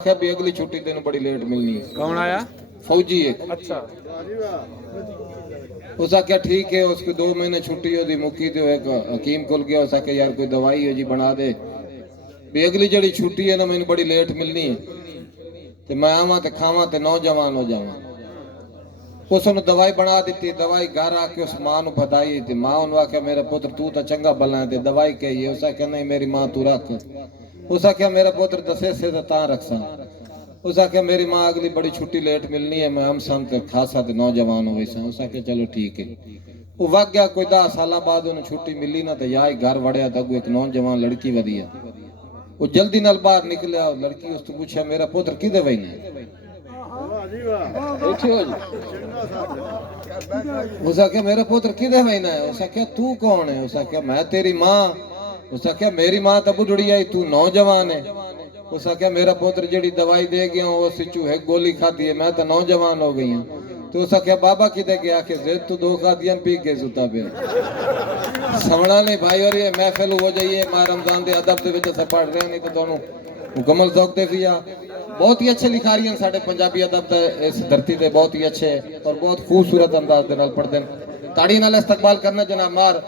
क्या भी अगली छुट्टी तेन बड़ी लेट मिलनी है। कौन आया? फौजी एक। अच्छा उसका क्या ठीक है, उसकी 2 महीने छुट्टी होती मुक्की तो एक हकीम खुल गया। उसका क्या यार कोई दवाई हो जी बना दे भी अगली जड़ी छुट्टी है ना मैंने बड़ी लेट मिलनी है ते मैं आवा ते खावा ते नौजवान हो जावा। उसने दवाई बना दी, दवाई घर आके उस मां नु बताई ते मां उन्हें आख्या मेरा पुत्र तू तो चंगा भला है ते दवाई कही है। उसका क्या नहीं मेरी मां तू रख। उसका क्या मेरा पुत्र दसे से ता रखसा। उसका क्या मेरी मां अगली बड़ी छुट्टी लेट मिलनी है मैं हम सम ते खासा ते नौजवान हो वैसा। उसका क्या चलो ठीक है। वो वग गया कोई 10 साल बाद उन्हें छुट्टी मिली ना तो यार घर वड़िया तो एक नौजवान लड़की वधिया। वो जल्दी नाल बाहर निकलिया। लड़की उसको पूछा मेरा पुत्र किदे वही ने उसका क्या मेरा पुत्र किदे वही ना है। उसका क्या तू कौन है। उसका क्या मैं तेरी मां। उसका क्या मेरी मां तो बुढ़ड़ी आई तू नौजवान है। उसका क्या मेरा पुत्र जेड़ी दवाई दे गया वो सिचू है गोली खाती है मैं तो नौजवान हो गई हूँ। तो उसका क्या बाबा किदे गया कि जेद तू 2 खादियां पी के सुता पे समणा नहीं भाई। और ये महफिल हो जाइए मां रमजान दे अदब दे विच पढ़ रहे नहीं तो ਤੁਹਾਨੂੰ मुकम्मल ज़ौक़ दे भी बहुत ही अच्छे लिखारी हैं साडे पंजाबी अदब इस धरती पे बहुत ही अच्छे और बहुत खूबसूरत अंदाज दे नाल पढ़दे हैं। ताड़ी नाल इस्तकबाल करना जनाब मार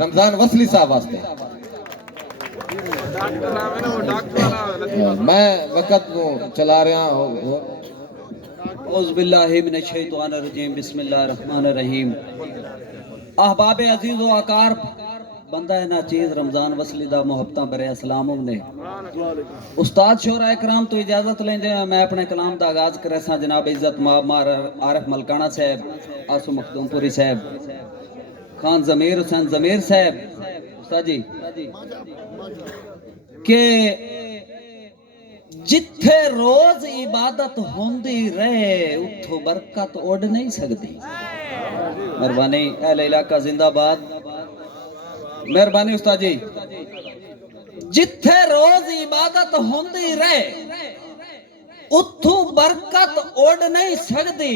रमजान वसली साहब वास्ते। मैं वक्त को चला रहा हूँ। औज़ुबिल्लाहि मिनश्शैतानिर्रजीम बिस्मिल्लाहिर्रहमानिर्रहीम। अहबाब अजीज व आकार बंदा है ना चीज रमजान वसली दा मोहब्बतां भरे अस्सलाम ने उस्ताद शोरा इकराम तो इजाजत लेंदे मैं अपने कलाम दा आगाज करे सा जनाब इज्जत मार आरिफ मलकाना साहब आसू मखदूमपुरी साहब खान जमीर हुसैन जमीर साहब उस्ताद जी के जिथे रोज इबादत होंदी रहे उठो बरकत उड़ नहीं सकती। मेहरबानी अहले इलाका जिंदाबाद। मेहरबानी उस्ताद जी जिथे रोज इबादत होंदी रहे उठो बरकत उड़ नहीं सकती।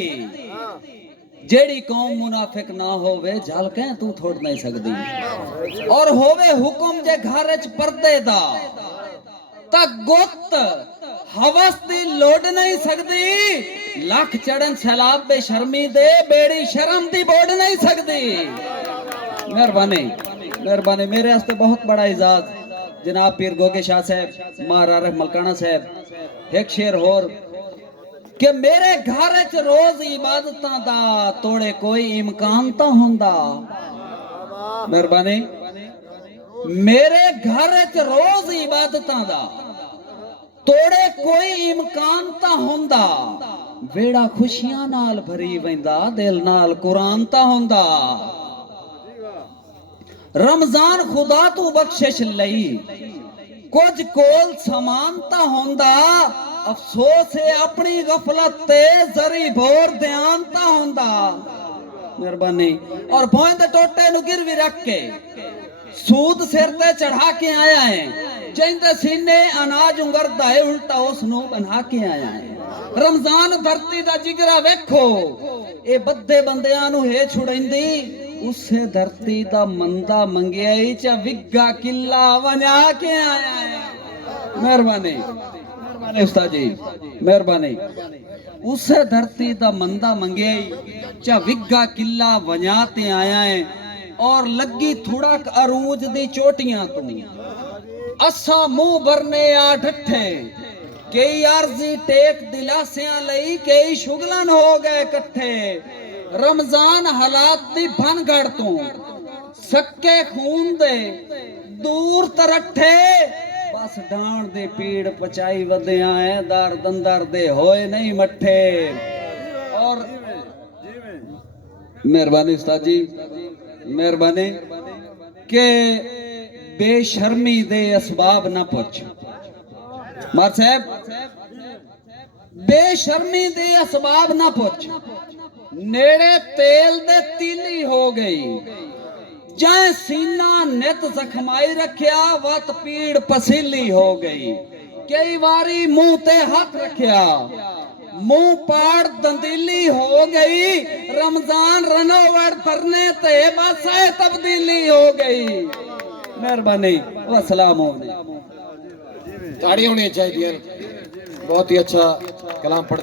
जेड़ी कौम मुनाफिक ना होवे झल के तू थोड़ नहीं सकती। और होवे हुक्म जे घर च पर्दे दा ता गुत हवस दी लोड नहीं सकती। लख चढ़न सैलाब बेशर्मी दे बेड़ी शर्म दी बोड़ नहीं सकती। मेहरबानी मेहरबानी मेरे वास्ते बहुत बड़ा इजाज जनाब पीर गोगे शाह साहब मार आरिफ मलकाना साहब एक शेर होर कि मेरे घर च रोज इबादतां दा तोड़े कोई इम्कान ता हुंदा। मेहरबानी मेरे घर च रोज इबादतां दा तोड़े कोई इम्कान ता हुंदा। वेड़ा खुशियां नाल भरी वेंदा दिल नाल कुरान ता हुंदा। रमजान खुदा तू बख्शिश लई कुछ कोल समानता हुंदा। अफसोस है अपनी गफलत ते जरी भोर ध्यानता हुंदा। मेहरबानी और भों दे टोटे नु गिरवी रख के सूद सिर ते चढ़ा के आया है जिंदे सीने अनाज उंगरदा है उल्टा उस नु बना के आया है। रमजान धरती दा जिगरा वेखो ए बद्दे बंदियां नु हे छुड़ैंदी उसे धरती दा मंदा मंगियाई च विगा किला वना के आया है। मेहरबानी मेहरबानी उस्ताद जी मेहरबानी उसे धरती दा मंदा मंगियाई च विगा किला वना ते आया है। और लगी थुड़क अरूज दी चोटियां तू असा मुंह भरने आ ठठे कई अर्जी टेक दिलासियां लई कई शुगलन हो गए कट्ठे। रमजान हालात दी भनगड़ तू सक्के खून दे दूर तरठे बस डांड दे पीड़ पचाई वधिया है दार दंदर दे होए नहीं मठे। और मेहरबानी उस्ताद जी मेहरबानी के बेशर्मी दे असबाब ना पूछ मार साहब बेशर्मी दे असबाब ना पूछ नेड़े तेल दे तीली हो गई जै सीना नित जखमाई रखिया वत पीड़ पसीली हो गई। कई बारी मुंह ते हाथ रखिया मुंह पाड़ दंदीली हो गई। रमजान रनोवर भरने ते बस तब्दीली हो गई। मेहरबानी अस्सलाम ताड़ी होनी चाहिए। बहुत ही अच्छा कलाम पढ़